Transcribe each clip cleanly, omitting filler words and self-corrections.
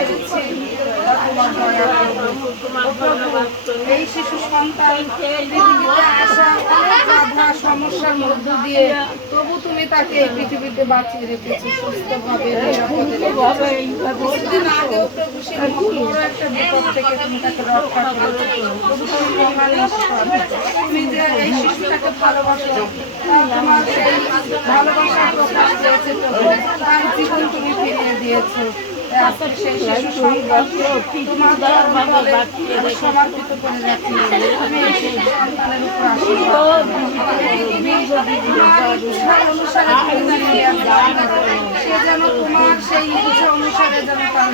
পেরেছি, তোমার দয়া করো। এই শিশু সন্তান পৃথিবীতে আসা অনেক বাধা সমস্যার মধ্য দিয়ে তবু তুমি তাকে এই পৃথিবীতে বাঁচিয়ে রেখেছো সুস্থভাবে নিরাপদে। কিছুদিন আগেও প্রভু সেরকম বড় একটা বিপদ থেকে তুমি তাকে রক্ষা করেছো। প্রভু তুমি মহান ঈশ্বর, তুমি যে এই শিশুটাকে ভালোবাসো, তোমার সেই ভালোবাসা প্রকাশ পেয়েছে প্রভু, তার জীবন তুমি ফিরিয়ে দিয়েছো। সেই শিশু সন্তানকে তোমার চরণতলে সমর্পিত করে রাখি। তুমি এই শিশু সন্তানের উপর আশীর্বাদ তোমার ইচ্ছা অনুসারে সে যেন তোমার সেই ইচ্ছা অনুসারে যেন তার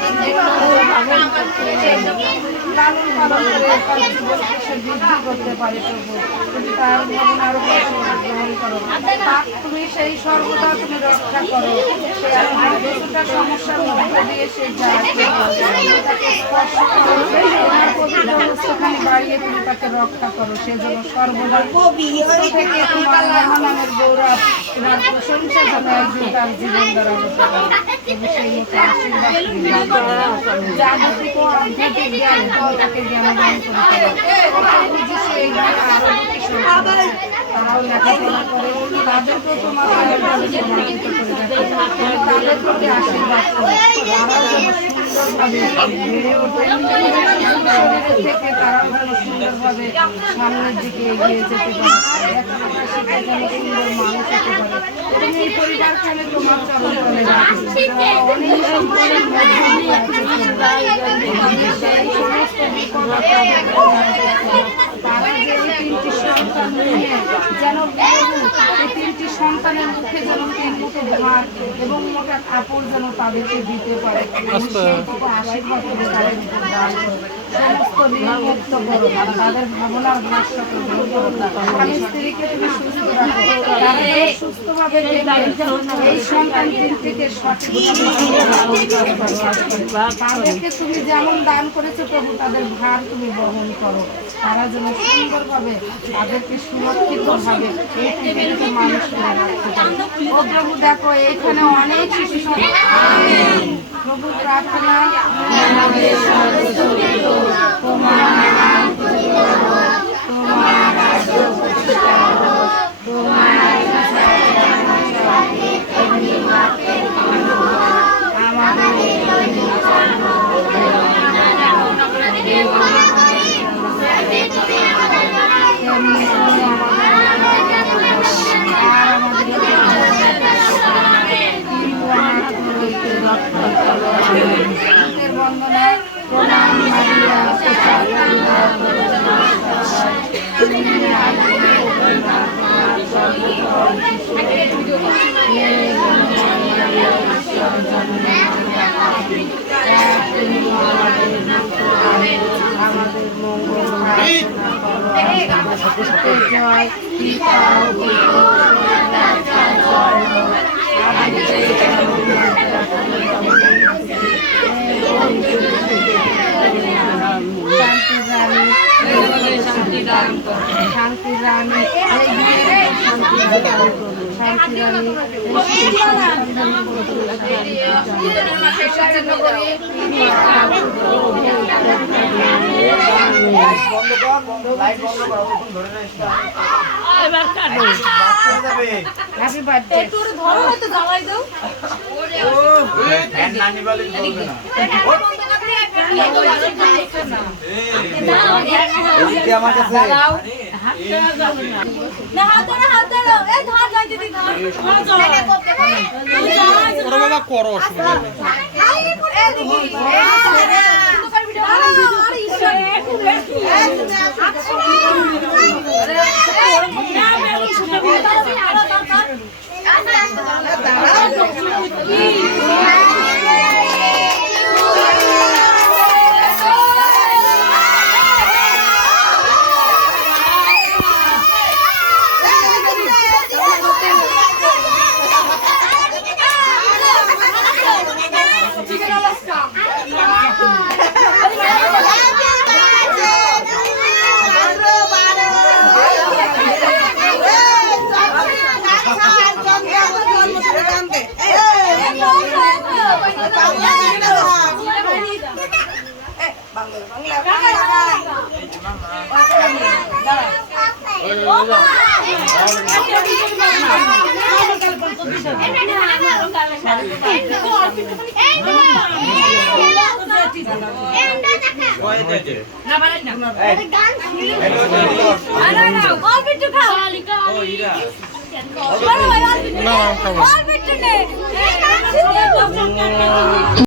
লালন পালন করে তার জীবনকে সে বৃদ্ধি করতে পারে। প্রভু তুমি তার জীবন আরো গ্রহণ করো, তুমি সেই সর্বদা তুমি রক্ষা করো। সে যতটা সমস্যার মধ্যে দিয়ে সে যায় তাকে স্পর্শ করো, তোমার পবিত্র হস্তখানি বাড়িয়ে তুমি তাকে রক্ষা করো। সে যেন সর্বদা থেকে তোমার নামের গৌরব তোমার প্রশংসা যেন একদিন তার জীবন দ্বারা হতে পারে। তুমি সেই মতো আশীর্বাদ জাগতিক ও আধ্যাত্মিক জ্ঞান তাকে জ্ঞানদান করতে বুঝি সেই জ্ঞান আরো দুটি সন্তান তারাও লেখাপড়া করে, তাদেরকেও তোমার তাদের প্রতি আশীর্বাদ করে তারাও যেন সুন্দরভাবে বেড়ে ওঠে, শরীরের থেকে তারাও যেন সুন্দরভাবে সামনের দিকে এগিয়ে যেতে পারে, একটা যেন সুন্দর মানুষ হতে পারে। তুমি এই পরিবারকে আমি তোমার চরণতলে রাখি। অনেক সম্পদের মধ্যে সেই সমস্ত বিপদ তারা যে এই তিনটি সন্তান নিয়ে যেন এই তিনটি সন্তানের মুখে যেন তিন মুঠো ভাত এবং মোটা কাপড় যেন তাদেরকে দিতে পারে, আশীর্বাদ করে তাদের উপর দান করো। সমস্ত নির্মুক্ত করো, তাদের ভাবনার ভাষ্য করো, স্বামী স্ত্রীকে তুমি সুস্থ রাখো, তাদের সুস্থভাবে এই সন্তান থেকে তাদেরকে তুমি যেমন দান করেছো প্রভু তাদের ভার তুমি বহন করো, তারা যেন সুন্দরভাবে তাদেরকে সুরক্ষিতভাবে এই পৃথিবীতে মানুষ করে রাখতে পারে। ও প্রভু দেখো এইখানে অনেক শিশু সন্তান, প্রভু প্রার্থনা বন্দনায় প্রণাম মারিয়া আমাদের মঙ্গল জয় পিতা শান্তি রানী শান্তি রানী হ্যাপি বার্থডে ধরো হয়তো জ্বালাই দাও নানি বলে বলবে না আমার কাছে না হাত ধরো এই ধর যাই দিদি ধর ওরে বাবা করো অসুবিধা নেই এদিকে আরে ঈশ্বর না খাবো